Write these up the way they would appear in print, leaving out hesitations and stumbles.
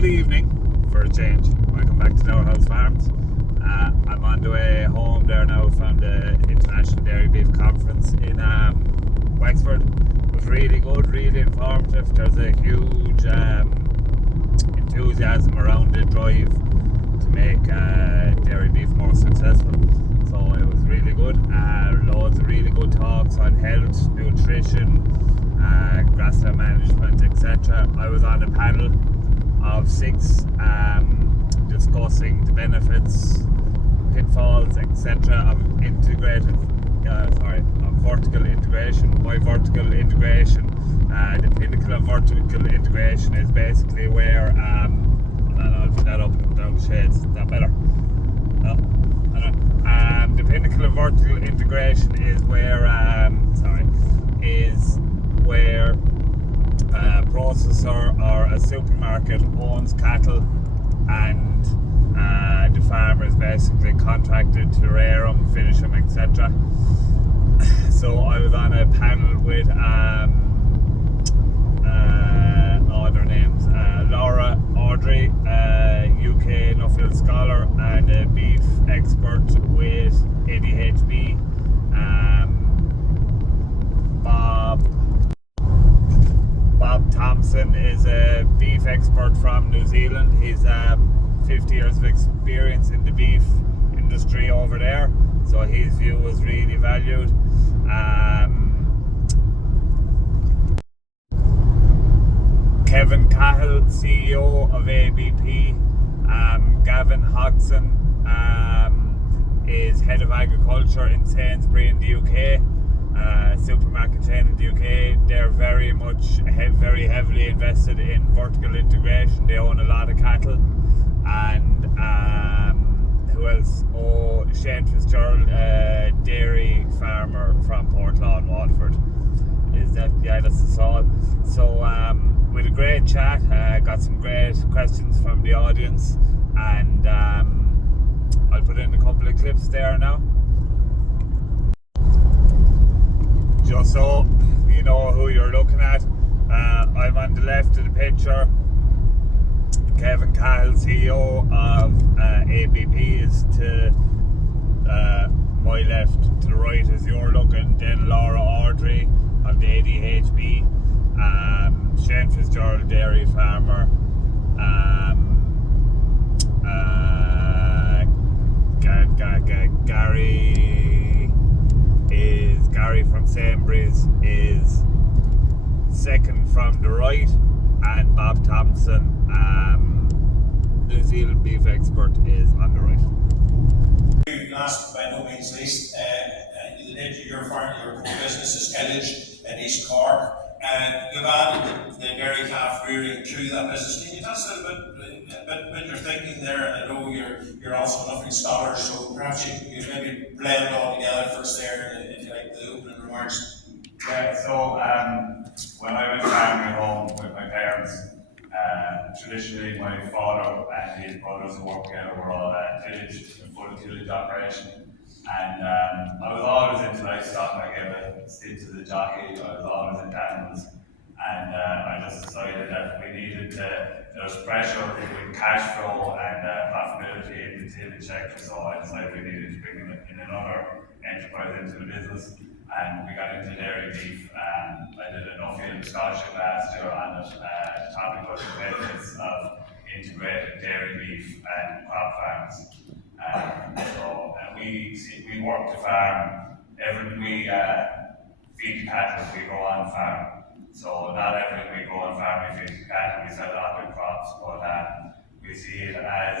Good evening, for a change. Welcome back to Dower House Farms. I'm on the way home there now from the International Dairy Beef Conference in Wexford. It was really good, really informative. There's a huge enthusiasm around the drive to make dairy beef more successful. So it was really good. Loads of really good talks on health, nutrition, grassland management, etc. I was on a panel of 6 discussing the benefits, pitfalls, etc. of vertical integration. By vertical integration, the pinnacle of vertical integration is basically where and I'll put that up and down the shades. Is that better? No? The pinnacle of vertical integration is where a processor or a supermarket owns cattle and the farmer is basically contracted to rear them, finish them, etc. So I was on a panel with all their names, Laura Audrey, UK Nuffield scholar and a beef expert with ADHB, Bob Thompson is a beef expert from New Zealand. He's 50 years of experience in the beef industry over there, so his view was really valued. Kevin Cahill, CEO of ABP, Gavin Hodgson is head of agriculture in Sainsbury in the UK. Supermarket chain in the UK. They're very much very heavily invested in vertical integration. They own a lot of cattle. And who else? Shane Fitzgerald, dairy farmer from Portlawn, Waterford. That's all. So with a great chat, got some great questions from the audience, and I'll put in a couple of clips there now. Just so you know who you're looking at, I'm on the left of the picture. Kevin Cahill, CEO of ABP, is to my left. To the right as you're looking. Then Laura Audrey of the ADHB, Shane Fitzgerald, dairy farmer, Gary from Sainsbury's is second from the right, and Bob Thompson, New Zealand beef expert, is on the right. Last but by no means least, the nature of your farm, your core business is tillage in East Cork, and you've added the dairy calf rearing to that business. Can you tell us a little bit about your thinking there? And I know you're also a Nuffield scholar, so perhaps you maybe blend it all together for us there in like the opening remarks. Yeah, so when I went farming home with my parents, traditionally my father and his brothers who worked together were all tillage, a full tillage operation. And I was always into livestock. I gave a stint to the jockey. I was always into animals. And I just decided that we needed there was pressure with cash flow and profitability in the tillage sector, so I decided we needed to bring in another enterprise into the business. And we got into dairy beef. I did a Nuffield scholarship last year on it. The topic was the benefits of integrated dairy beef and crop farms. We work the farm. We feed the cattle, we go on farm. So not everything we go on farm, we feed the cattle, we sell other crops, but we see it as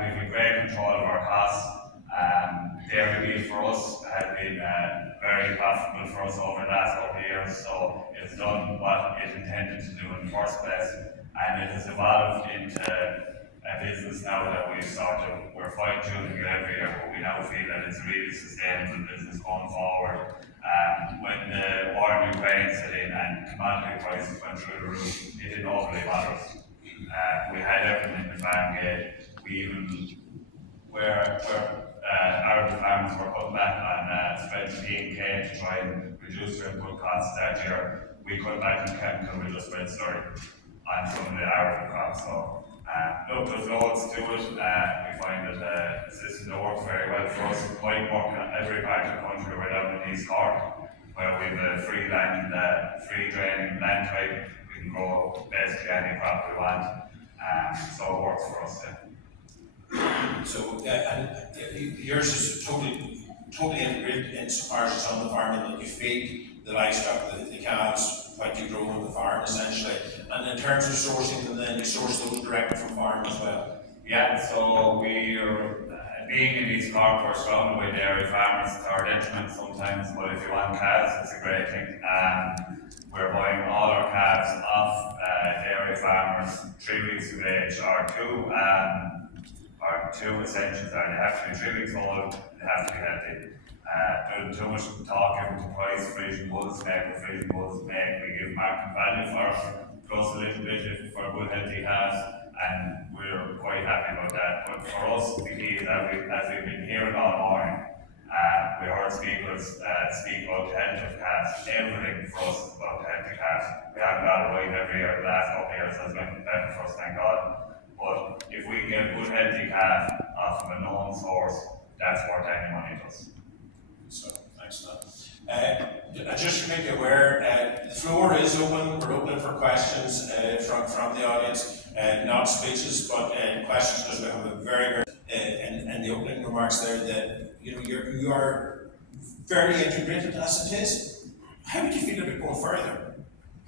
we have great control of our costs. Dairy beef for us has been very profitable for us over the last couple of years, so it's done what it intended to do in the first place, and it has evolved into a business now that we're fine-tuning it every year, but we now feel that it's a really sustainable business going forward. When the war in Ukraine set in and commodity prices went through the roof, it didn't overly bother us. We had everything in the farm gate. We even our farmers were cutting back on spreading P&K to try and reduce their input costs that year. We cut back on chemical, we just spread slurry. on some of the arable crops. So, look, there's loads to it. We find that the system that works very well for us. It might work in every part of the country. We're down in East Cork, where we have a free land, free draining land type. We can grow basically any crop we want. So it works for us. So, and yours is totally integrated insofar as it's on the farm, and that you feed the livestock, the calves, what you grow on the farm essentially. And in terms of sourcing them, then you source those directly from farm as well. Yeah, so we are being in East Cork, we're surrounded by dairy farmers. It's our detriment sometimes, but if you want calves, it's a great thing. We're buying all our calves off dairy farmers 3 weeks of age, or two essentials are they have to be 3 weeks old, they have to be healthy. There's too much talk about the price Frisian bulls make, we give market value for plus a little bit for good healthy calves, and we're quite happy about that. But for us, the key is that as we've been hearing all morning, we heard speakers speak about the health of calves. Everything for us is about the health of calves. We haven't got it right every year. The last couple of years has been better for us, thank God. But if we can get a good healthy calf off of a known source, that's worth any money to us. So, thanks for that. Just to make you aware, the floor is open. We're open for questions from the audience, not speeches, but questions, because we have a very in the opening remarks there that you are very integrated as it is. How would you feel about going further?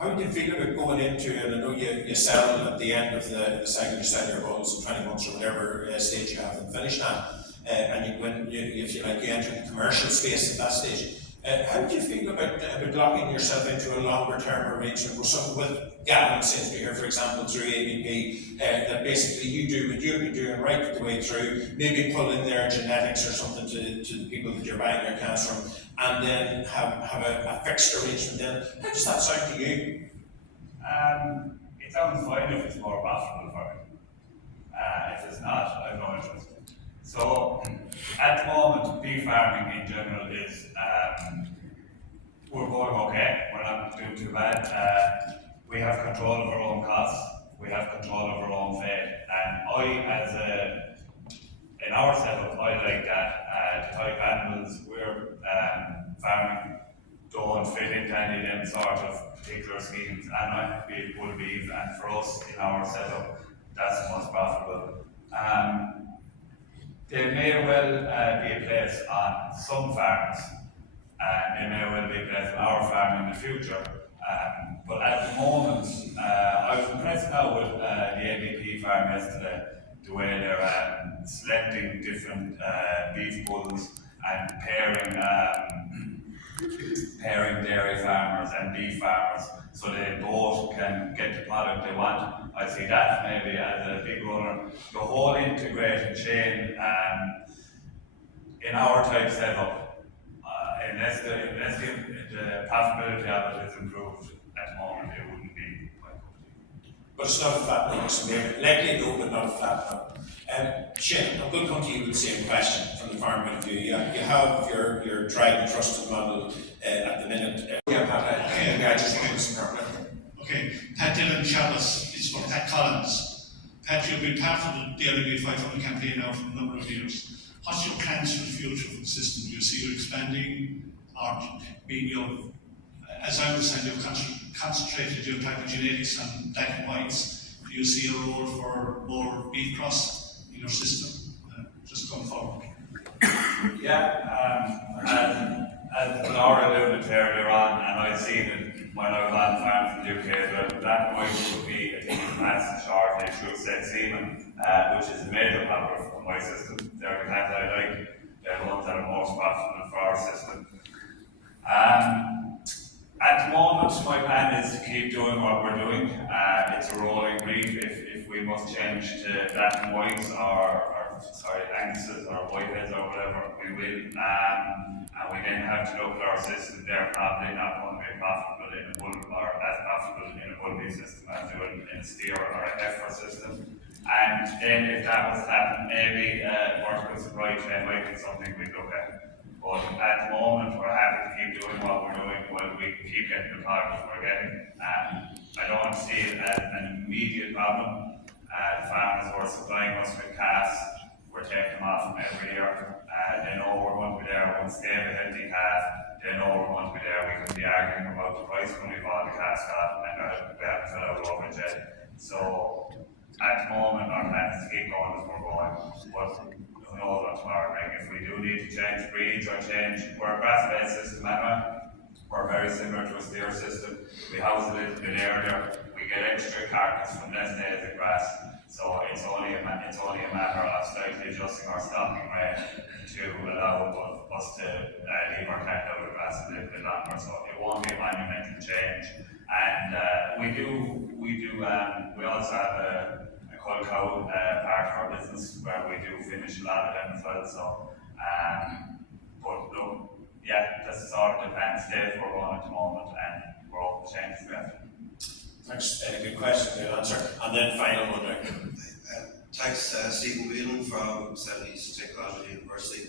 How would you feel about going into, and I know you sell at the end of the cycle, you sell your bulls in 20 months or whatever stage you have them finished at, and if you like, you enter the commercial space at that stage. How would you feel about locking yourself into a longer term arrangement with Gavin Sainsbury here, for example, through ABP, that basically you do what you've been doing right the way through, maybe pull in their genetics or something to the people that you're buying their calves from, and then have a fixed arrangement then? How does that sound to you? It sounds fine if it's more profitable for me. If it's not, I have no interest. So, at the moment, beef farming in general is, we're going okay, we're not doing too bad. We have control of our own costs, we have control of our own fate, and in our setup, I like that. The type animals we're farming don't fit into any of them sort of particular schemes, and I be bull beef, and for us in our setup, that's the most profitable. There may well be a place on some farms, and there may well be a place on our farm in the future. But at the moment, I was impressed now with the ABP farm yesterday, the way they're selecting different beef bulls and pairing dairy farmers and beef farmers so they both can get the product they want. I see that maybe as a big runner. The whole integrated chain in our type setup, unless the profitability of it is improved at the moment, it wouldn't be quite good. But it's not a flat number, so likely no, but not a flat number. Shane, I'm going to come to you with the same question from the farm point of view. You have your tried and trusted model at the minute. Okay, Pat Dillon Chavez is for Pat Collins. Pat, you've been part of the DLB 500 campaign now for a number of years. What's your plans for the future of the system? Do you see you expanding or being, as I understand, you've concentrated your type of genetics on black and whites. Do you see a role for more beef cross in your system just going forward? Yeah, as Laura alluded to earlier on, and I've seen it when I was on farms in the UK, that white would be, I think, a massive shortage of set semen, which is a major problem for my system. They're the kinds I like, they're the ones that are most profitable for our system. At the moment, my plan is to keep doing what we're doing. It's a rolling brief. If we must change to black and whites Angus's or Whiteheads or whatever, we will. And we then have to look at our system. They're probably not going to be profitable in a bull or as profitable in a bull beef system as they will in a steer or a heifer system. And then if that was to happen, maybe vertical supply chain might be something we'd look at. But at the moment, we're happy to keep doing what we're doing while we keep getting the products we're getting. I don't see it as a immediate problem. The farmers who are supplying us with calves, we're taking them off them every year. They know we're going to be there. Once they have a healthy calf, they know we're going to be there. We can be arguing about the price when we bought the calves off, and we haven't fell out over it yet. So at the moment, our plan is to keep going as we're going. But who knows what tomorrow brings? If we do need to change breeds or change, we're a grass-based system anyway. We're very similar to a steer system. We house a little bit earlier. We get extra carcass from less days of grass. So it's only a matter of slightly adjusting our stocking rate to allow us to leave our cattle out of grass a little bit longer. So it won't be a monumental change. And we also have a cull cow part of our business where we do finish a lot of them as well. So, but look, yeah, this is all the plan stage we're on at the moment, and we're open to change that. Thanks, good question, good answer. And then final one there. Thanks, Stephen Whelan from Southeast Technology University.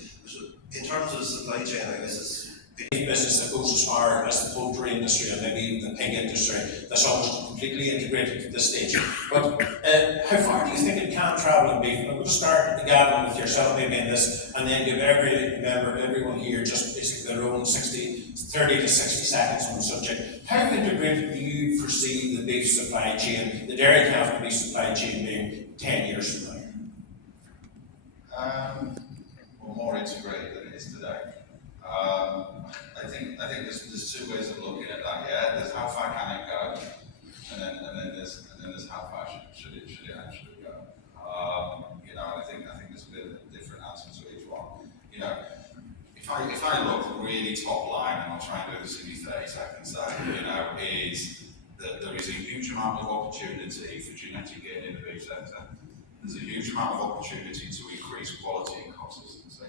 In terms of the supply chain, I guess it's business that goes as far as the poultry industry and maybe even the pig industry, that's almost completely integrated at this stage. But how far do you think it can travel in beef? I'm going to start the gathering with yourself maybe in this, and then give everyone here just basically their own 30 to 60 seconds on the subject. How integrated do you foresee the beef supply chain, the dairy calf beef supply chain being 10 years from now? Well, more integrated than it is today. I think there's two ways of looking at that. Yeah, there's how far can it go, and then there's how far should it actually go. You know, and I think there's a bit of a different answer to each one. You know, if I look really top line, and I'll try and do this in these 30 seconds, you know, is that there is a huge amount of opportunity for genetic gain in the beef sector. There's a huge amount of opportunity to increase quality and consistency.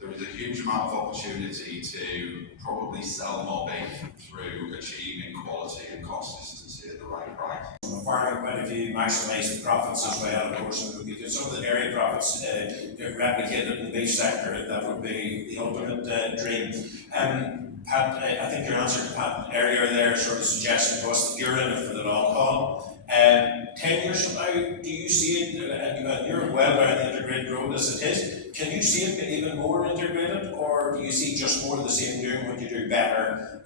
There is a huge amount of opportunity to probably sell more beef through achieving quality and consistency at the right price. From a farming point of view, maximise the profits as well, of course, and because some of the dairy profits get replicated in the beef sector, that would be the ultimate dream. Pat, I think your answer to Pat earlier there sort of suggested to us that you're in it for the long haul. 10 years from now, do you see it, and you're well down the integrated road as it is, can you see it get even more integrated, or do you see just more of the same, doing what you do better,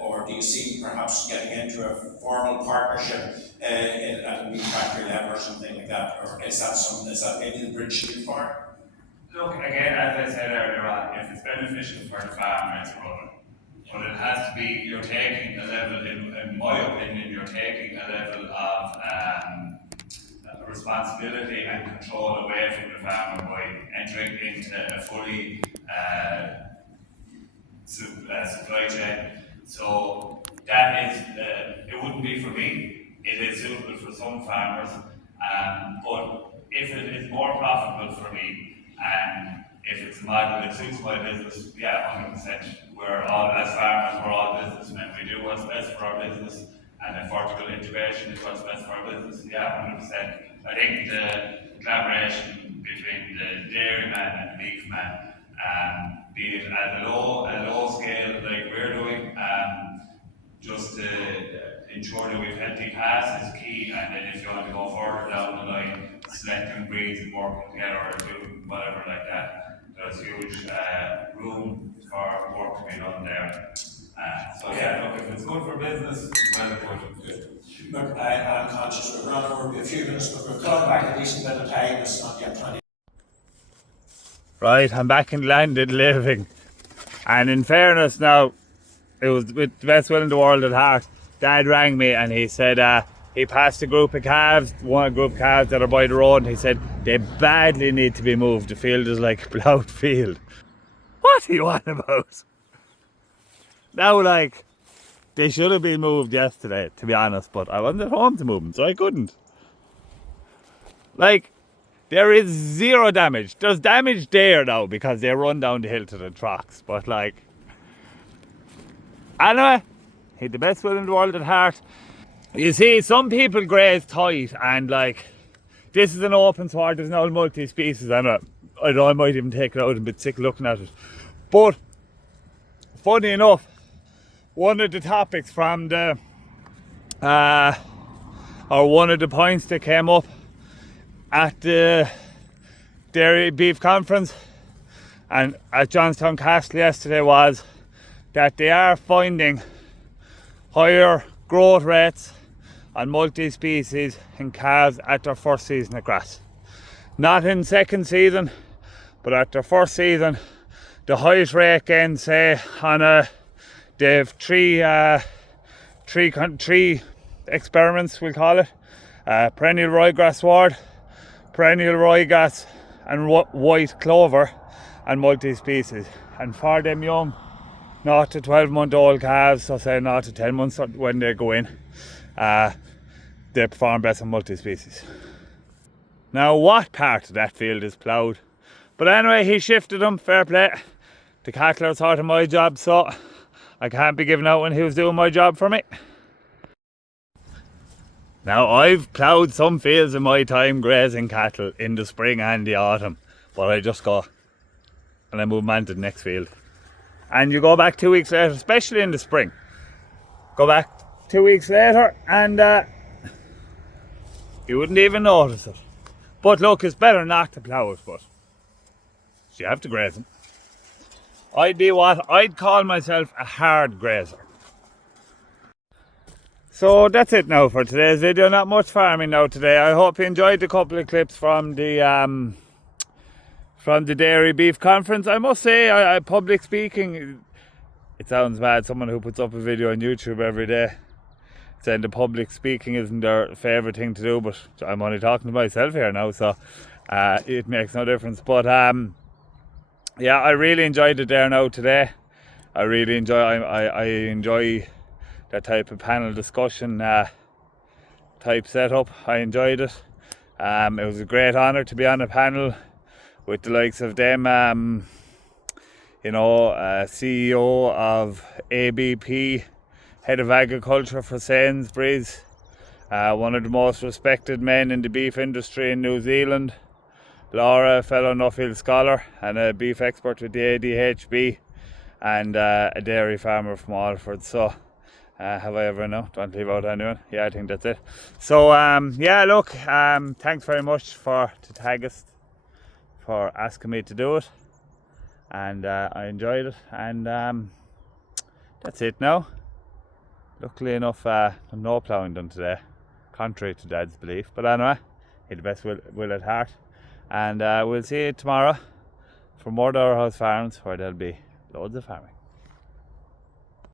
or do you see perhaps getting into a formal partnership at a meat factory level or something like that, or is that maybe the bridge too far? Look, again, as I said earlier on, if it's beneficial for the farmer, it's good. But it has to be, you're taking a level, in my opinion, you're taking a level of responsibility and control away from the farmer by entering into a fully supply chain. So that is, it wouldn't be for me. It is suitable for some farmers, but if it is more profitable for me, and if it's a model that suits my business, yeah, 100%. We're all, as farmers, we're all businessmen. We do what's best for our business, and if vertical integration is what's best for our business, yeah, 100%. I think the collaboration between the dairyman and the beefman, be it at a low scale like we're doing, just to ensure that we've healthy calves is key, and then if you want to go further down the line, selecting breeds and working together or doing whatever like that, there's huge room for work to be done there. So yeah, look, if it's good for business, well good. Look, I'm conscious we've run over a few minutes, but we've come back a decent bit of time. It's not yet 20. Right, I'm back in landed living, and in fairness now, it was with the best will in the world at heart. Dad rang me and he said he passed a group of calves, one group of calves that are by the road, and he said they badly need to be moved. The field is like a ploughed field. What are you on about? Now, like, they should have been moved yesterday, to be honest, but I wasn't at home to move them, so I couldn't. Like, there is zero damage. There's damage there now because they run down the hill to the trucks, but like, anyway, he had the best will in the world at heart. You see, some people graze tight, and like, this is an open sward, there's no multi-species, and I know I might even take it out, I'm a bit sick looking at it. But, funny enough, one of the topics from the or one of the points that came up at the Dairy Beef Conference and at Johnstown Castle yesterday was that they are finding higher growth rates on multi-species in calves at their first season of grass. Not in second season, but at their first season, the height rate gain, say, on they've three experiments, we'll call it. Perennial ryegrass sward, perennial ryegrass and white clover and multi-species. And for them young 0 to 12 month old calves, so say 0 to 10 months when they go in, they perform best on multi-species. Now what part of that field is ploughed? But anyway, he shifted them, fair play. The cattle are sort of my job, so I can't be giving out when he was doing my job for me. Now I've ploughed some fields in my time grazing cattle in the spring and the autumn, but I just go and I move on to the next field. And you go back 2 weeks later, especially in the spring, go back 2 weeks later and you wouldn't even notice it. But look, it's better not to plough it, but you have to graze them. I'd be what I'd call myself a hard grazer. So that's it now for today's video. Not much farming now today. I hope you enjoyed a couple of clips from the Dairy Beef Conference. I must say, public speaking, it sounds bad. Someone who puts up a video on YouTube every day saying the public speaking isn't their favourite thing to do, but I'm only talking to myself here now, so it makes no difference. But yeah, I really enjoyed it there now today. I really enjoy. I enjoy that type of panel discussion type setup. I enjoyed it. It was a great honour to be on a panel with the likes of them. CEO of ABP, head of agriculture for Sainsbury's, one of the most respected men in the beef industry in New Zealand. Laura, a fellow Nuffield scholar and a beef expert with the ADHB, and a dairy farmer from Alford. So have I ever no? Don't leave out anyone. Yeah, I think that's it. So yeah, look, thanks very much to Taggist for asking me to do it, and I enjoyed it, and that's it now. Luckily enough, no ploughing done today, contrary to Dad's belief, but anyway, he had the best will at heart, and we'll see you tomorrow for more Dower House Farms, where there'll be loads of farming.